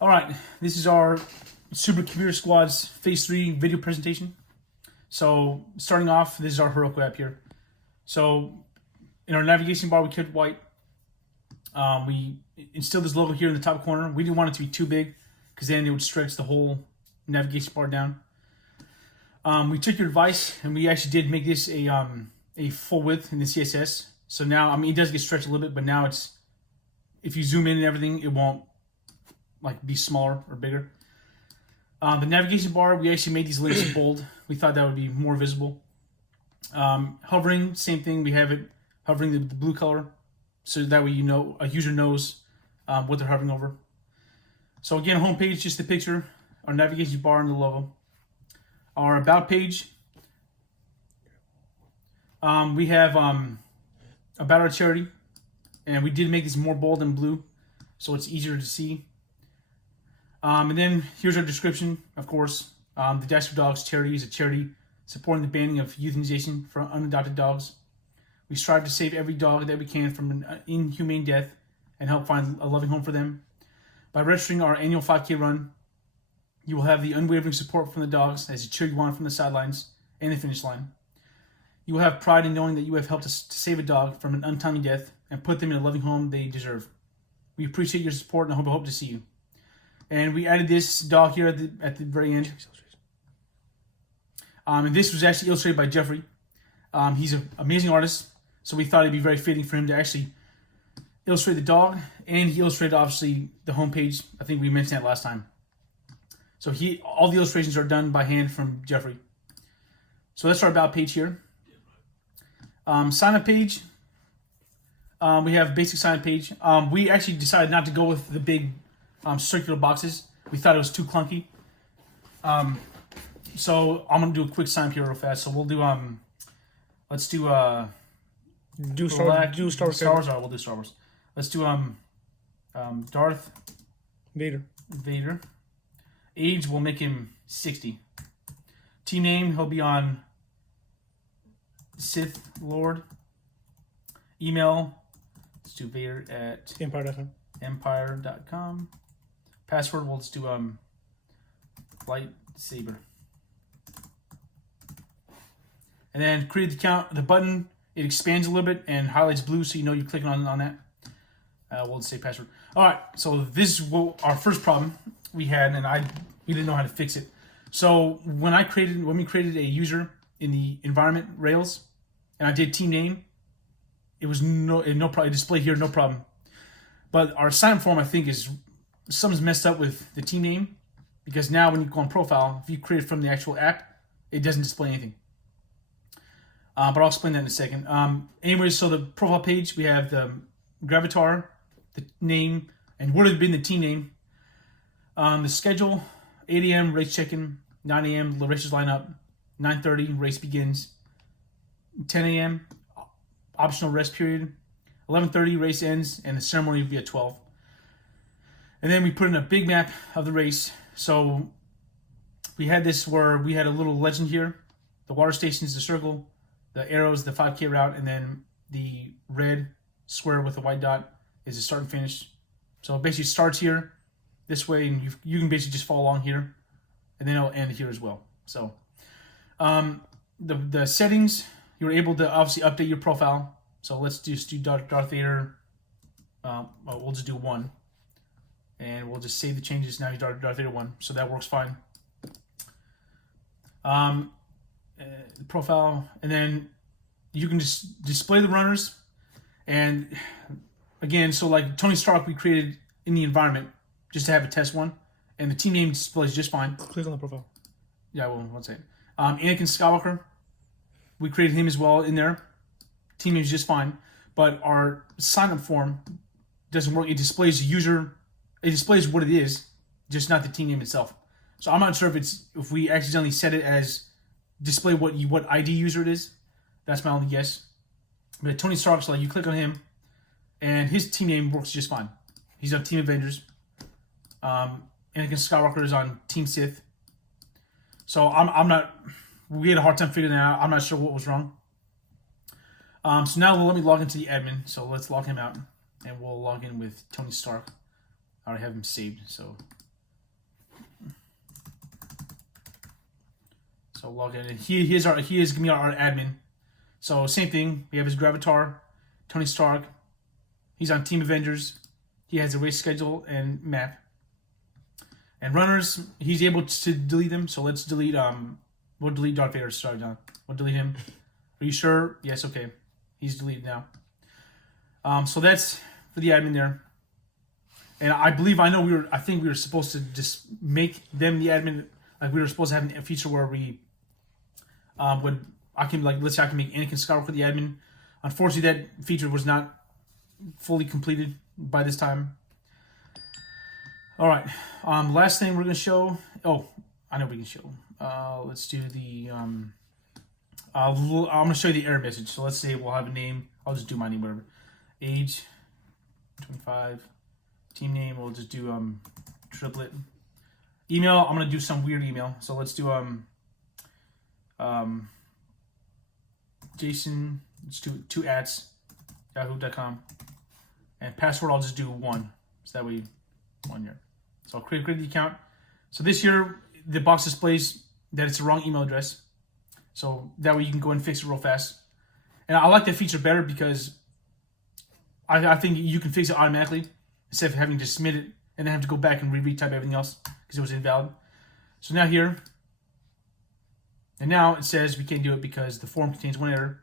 All right, this is our Supercomputer Squad's Phase 3 video presentation. So starting off, this is our Heroku app here. So in our navigation bar, we kept white. We instilled this logo here in the top corner. We didn't want it to be too big because then it would stretch the whole navigation bar down. We took your advice and we actually did make this a full width in the CSS. So now, I mean, it does get stretched a little bit, but now it's, if you zoom in and everything, it won't like be smaller or bigger. The navigation bar, we actually made these links bold. We thought that would be more visible. Hovering, same thing. We have it hovering the blue color, so that way a user knows what they're hovering over. So again, homepage, just the picture, our navigation bar and the logo. Our about page, we have about our charity, and we did make this more bold and blue, so it's easier to see. And then here's our description, of course. The Dash for Dogs charity is a charity supporting the banning of euthanization for unadopted dogs. We strive to save every dog that we can from an inhumane death and help find a loving home for them. By registering our annual 5K run, you will have the unwavering support from the dogs as you cheer you on from the sidelines and the finish line. You will have pride in knowing that you have helped us to save a dog from an untimely death and put them in a loving home they deserve. We appreciate your support and I hope to see you. And we added this dog here at the very end. And this was actually illustrated by Jeffrey. He's an amazing artist, so we thought it'd be very fitting for him to actually illustrate the dog, and he illustrated obviously the homepage. I think we mentioned that last time. So all the illustrations are done by hand from Jeffrey. So that's our about page here. Sign up page. We have basic sign up page. We actually decided not to go with the big circular boxes. We thought it was too clunky. So I'm gonna do a quick sign up here real fast. So we'll do let's do Star Wars. All right, we'll do Star Wars. Let's do Darth Vader. Age, we'll make him 60. Team name, he'll be on Sith Lord. Email, let's do Vader at empire.com. Password, we'll just do lightsaber. And then create the account. The button, it expands a little bit and highlights blue, so you know you're clicking on that. We'll just say password. All right, so this is our first problem we had, and we didn't know how to fix it. So when we created a user in the environment Rails, and I did team name, it was no problem. Display here, no problem. But our sign up form, I think, something's messed up with the team name, because now when you go on profile, if you create it from the actual app, it doesn't display anything. But I'll explain that in a second. Anyways, so the profile page, we have the gravatar, the name, and what would have been the team name. The schedule, 8 a.m. race check-in, 9 a.m. the races line up, 9:30 race begins, 10 a.m. optional rest period, 11:30 race ends, and the ceremony will be at 12. And then we put in a big map of the race. So we had this where we had a little legend here. The water station is the circle, the arrows, the 5K route, and then the red square with the white dot is the start and finish. So it basically starts here this way, and you can basically just follow along here, and then it'll end here as well. So the settings, you're able to obviously update your profile. So let's just do Darth Vader. We'll just do 1. And we'll just save the changes. Now he's Darth Vader 1, so that works fine. Profile, and then you can just display the runners. And again, so like Tony Stark, we created in the environment just to have a test one, and the team name displays just fine. Click on the profile. Yeah, well, one second. Anakin Skywalker, we created him as well in there. Team name is just fine, but our sign up form doesn't work. It displays user. It displays what it is, just not the team name itself. So I'm not sure if we accidentally set it as display what ID user it is. That's my only guess. But Tony Stark, so like you click on him, and his team name works just fine. He's on Team Avengers. Anakin Skywalker is on Team Sith. So I'm not. We had a hard time figuring that out. I'm not sure what was wrong. So now let me log into the admin. So let's log him out, and we'll log in with Tony Stark. I already have him saved, so So log in. And he is gonna be our admin. So same thing. We have his Gravatar, Tony Stark. He's on Team Avengers. He has a race schedule and map. And runners, he's able to delete them. So let's delete. We'll delete Darth Vader. Sorry, John. We'll delete him. Are you sure? Yes. Okay. He's deleted now. So that's for the admin there. And I think we were supposed to just make them the admin. Like we were supposed to have a feature where we let's say I can make Anakin Skywalker the admin. Unfortunately, that feature was not fully completed by this time. All right. Last thing we're gonna show. Oh, I know we can show. Let's do the. I'm gonna show you the error message. So let's say we'll have a name. I'll just do my name, whatever. Age, 25. Team name. We'll just do triplet. Email. I'm gonna do some weird email. So let's do Jason. Let's do 2@yahoo.com. And password. I'll just do 1. So that way, 1 year. So I'll create the account. So this year the box displays that it's the wrong email address. So that way you can go and fix it real fast. And I like that feature better because I think you can fix it automatically instead of having to submit it and then have to go back and retype everything else because it was invalid. So now here, and now it says we can't do it because the form contains 1 error.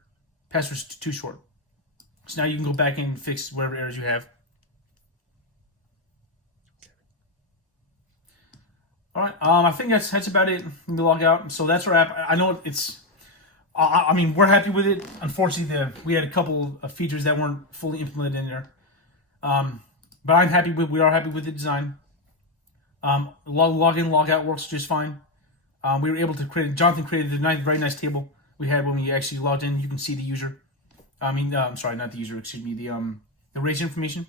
Password's too short. So now you can go back and fix whatever errors you have. All right, I think that's about it. Let me log out. So that's our app. I know it's. I mean, we're happy with it. Unfortunately, we had a couple of features that weren't fully implemented in there. But I'm happy with. We are happy with the design. Log in, log out works just fine. We were able to create. Jonathan created a very nice table we had when we actually logged in. You can see the user. Sorry, not the user. Excuse me. The race information.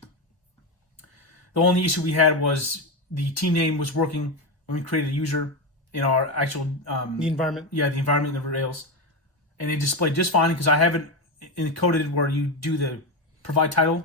The only issue we had was the team name was working when we created a user in our actual the environment. Yeah, the environment in the Rails, and it displayed just fine because I have it encoded where you do the provide title.